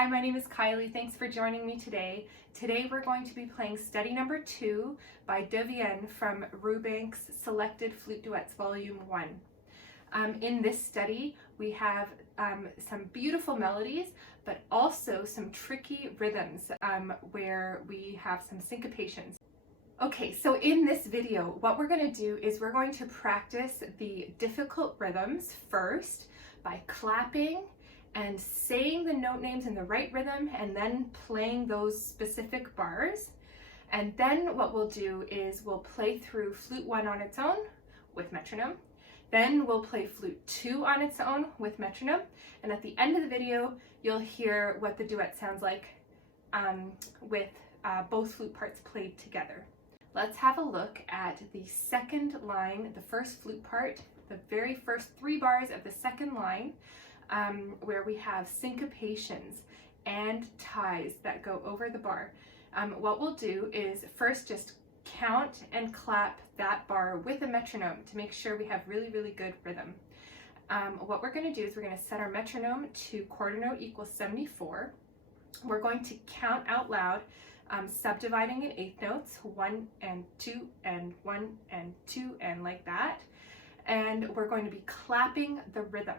Hi, my name is Kylie. Thanks for joining me today. Today we're going to be playing study number 2 by Devienne from Rubank's Selected Flute Duets Volume 1. In this study we have some beautiful melodies, but also some tricky rhythms where we have some syncopations. Okay, so in this video, what we're going to do is we're going to practice the difficult rhythms first by clapping and saying the note names in the right rhythm and then playing those specific bars. And then what we'll do is we'll play through flute 1 on its own with metronome. Then we'll play flute 2 on its own with metronome. And at the end of the video, you'll hear what the duet sounds like with both flute parts played together. Let's have a look at the second line, the first flute part, the very first 3 bars of the second line, where we have syncopations and ties that go over the bar. What we'll do is first just count and clap that bar with a metronome to make sure we have really, really good rhythm. What we're going to do is we're going to set our metronome to quarter note equals 74. We're going to count out loud, subdividing in 8th notes, 1 and 2 and 1 and 2 and like that. And we're going to be clapping the rhythm.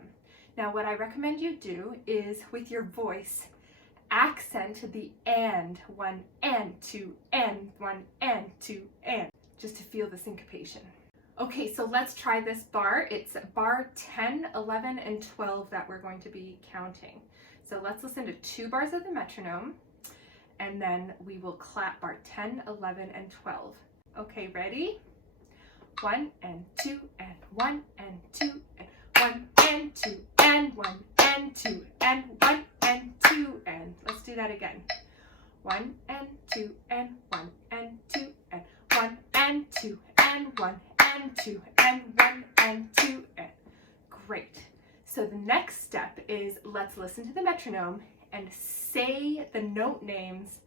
Now what I recommend you do is with your voice, accent the and, 1 and 2 and 1 and 2 and, just to feel the syncopation. Okay, so let's try this bar. It's bar 10, 11, and 12 that we're going to be counting. So let's listen to 2 bars of the metronome, and then we will clap bar 10, 11, and 12. Okay, ready? 1 and 2 and 1 and 2 and 1 and 2 and 1 and 2 and 1 and 2 and let's do that again. 1 and 2 and 1 and 2 and 1 and 2 and 1 and 2 and 1 and 2 and great. So the next step is let's listen to the metronome and say the note names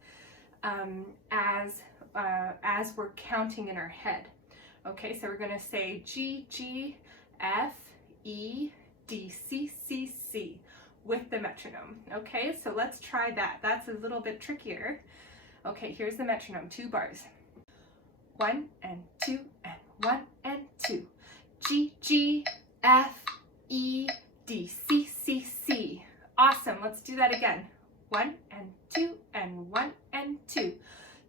as we're counting in our head. Okay, so we're going to say G, G, F, E, D, C, C, C with the metronome. Okay, so let's try that. That's a little bit trickier. Okay, here's the metronome, 2 bars. 1 and 2 and 1 and 2. G, G, F, E, D, C, C, C. Awesome, let's do that again. 1 and 2 and 1 and 2.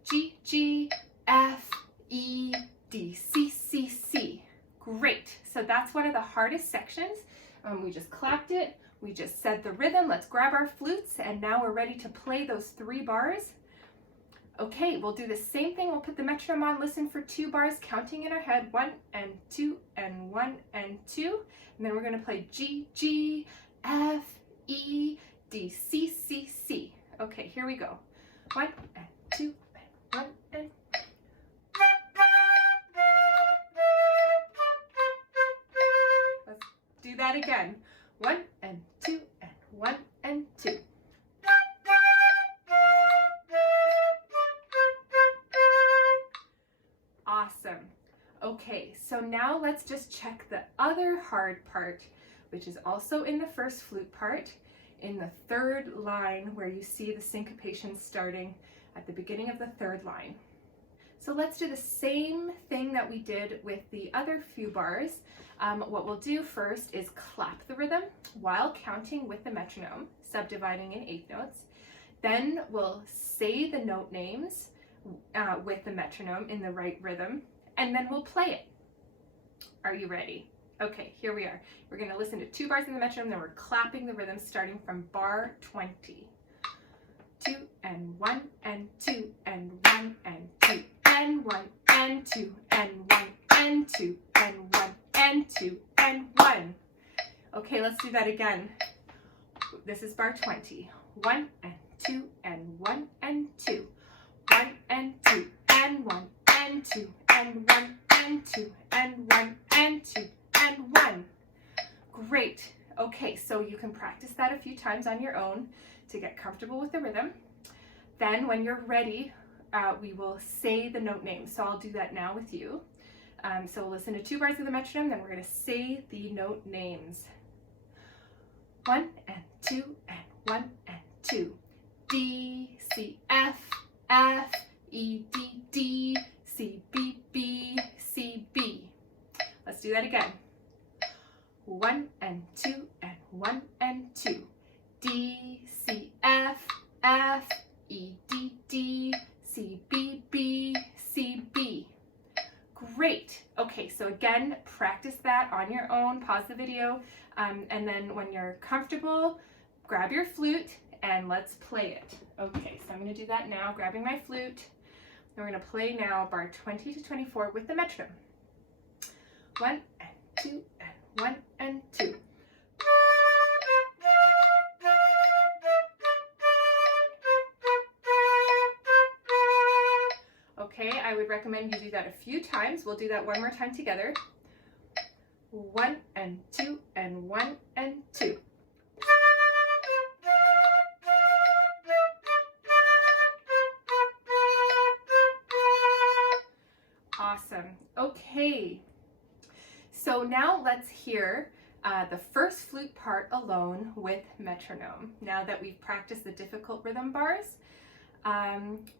G, G, F, E, D, C, C, C. Great. So that's one of the hardest sections. We just clapped it. We just said the rhythm. Let's grab our flutes, and now we're ready to play those 3 bars. Okay, we'll do the same thing. We'll put the metronome on, listen for 2 bars, counting in our head, 1 and 2 and 1 and 2. And then we're going to play G, G, F, E, D, C, C, C. Okay, here we go. 1 and 2 and 1 and 2. Do that again. 1 and 2 and 1 and 2. Awesome. Okay, so now let's just check the other hard part, which is also in the first flute part, in the 3rd line where you see the syncopation starting at the beginning of the 3rd line. So let's do the same thing that we did with the other few bars. What we'll do first is clap the rhythm while counting with the metronome, subdividing in 8th notes. Then we'll say the note names with the metronome in the right rhythm, and then we'll play it. Are you ready? Okay, here we are. We're going to listen to 2 bars in the metronome, then we're clapping the rhythm starting from bar 20. 2 and 1 and 2 and 1 and 2 and 1 and 2 and 1 and 2 and 1 and 2 and 1. Okay, let's do that again. This is bar 20. 1 and 2 and 1 and 2. 1 and 2 and 1 and 2 and 1 and 2 and 1 and 2 and 1. Great. Okay, so you can practice that a few times on your own to get comfortable with the rhythm. Then when you're ready, we will say the note names. So I'll do that now with you. So we'll listen to 2 bars of the metronome, then we're going to say the note names. 1 and 2 and 1 and 2. D, C, F, F, E, D, D, C, B, B, C, B. Let's do that again. 1 and 2 and 1 and 2. D, C, F, F, E, D, D, C, B, B, C, B. Great. Okay, so again, practice that on your own. Pause the video, and then when you're comfortable, grab your flute and let's play it. Okay, so I'm going to do that now, grabbing my flute. And we're going to play now bar 20 to 24 with the metronome. 1 and 2 and 1 and 2. Okay, I would recommend you do that a few times. We'll do that one more time together. 1 and 2 and 1 and 2. Awesome. Okay, so now let's hear the first flute part alone with metronome. Now that we've practiced the difficult rhythm bars,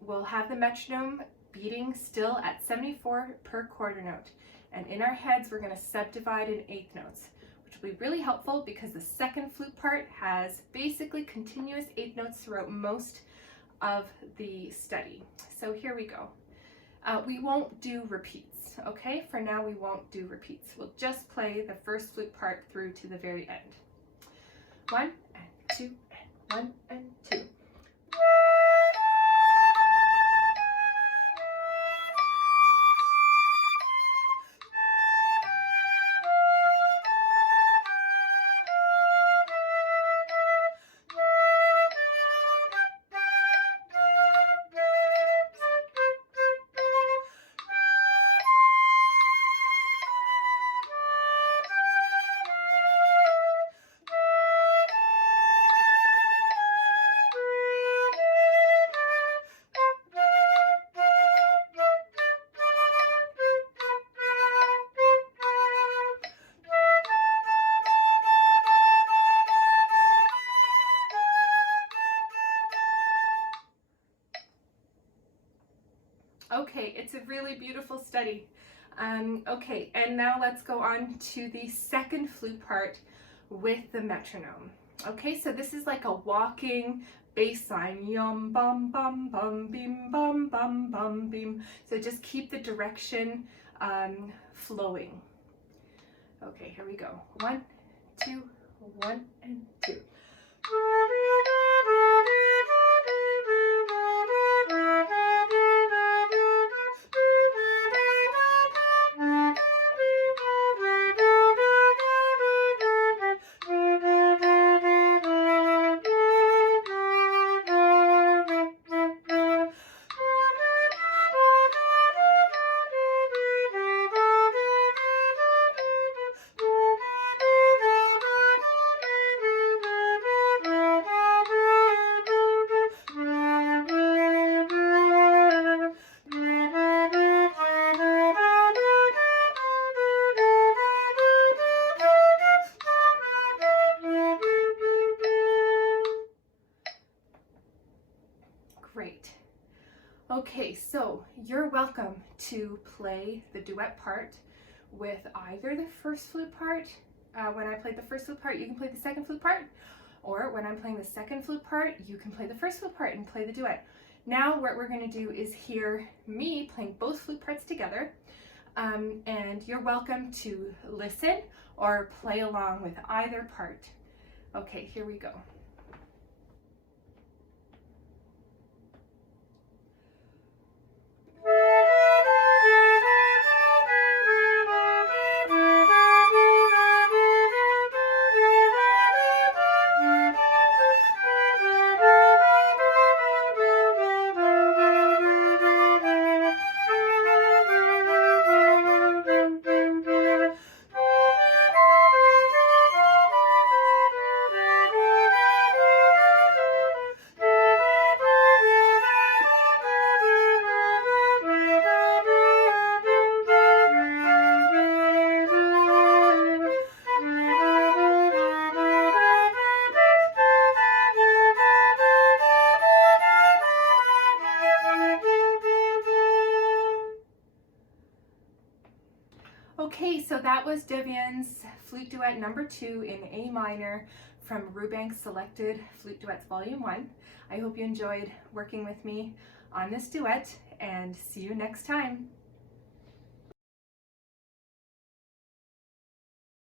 we'll have the metronome beating still at 74 per quarter note. And in our heads, we're going to subdivide in eighth notes, which will be really helpful because the second flute part has basically continuous eighth notes throughout most of the study. So here we go. We won't do repeats, okay? For now, we won't do repeats. We'll just play the first flute part through to the very end. 1 and 2 and 1 and 2. Okay, it's a really beautiful study. Okay, and now let's go on to the second flute part with the metronome. Okay, so this is like a walking bass line. Yum bum bum bum bim bum bum bum bim. So just keep the direction flowing. Okay, here we go. 1, 2, 1 and 2. Great. Okay, so you're welcome to play the duet part with either the first flute part. When I played the first flute part, you can play the second flute part, or when I'm playing the second flute part, you can play the first flute part and play the duet. Now what we're going to do is hear me playing both flute parts together, and you're welcome to listen or play along with either part. Okay, here we go. so that was Devienne's Flute Duet number 2 in A minor from Rubank's Selected Flute Duets Volume 1. I hope you enjoyed working with me on this duet, and see you next time.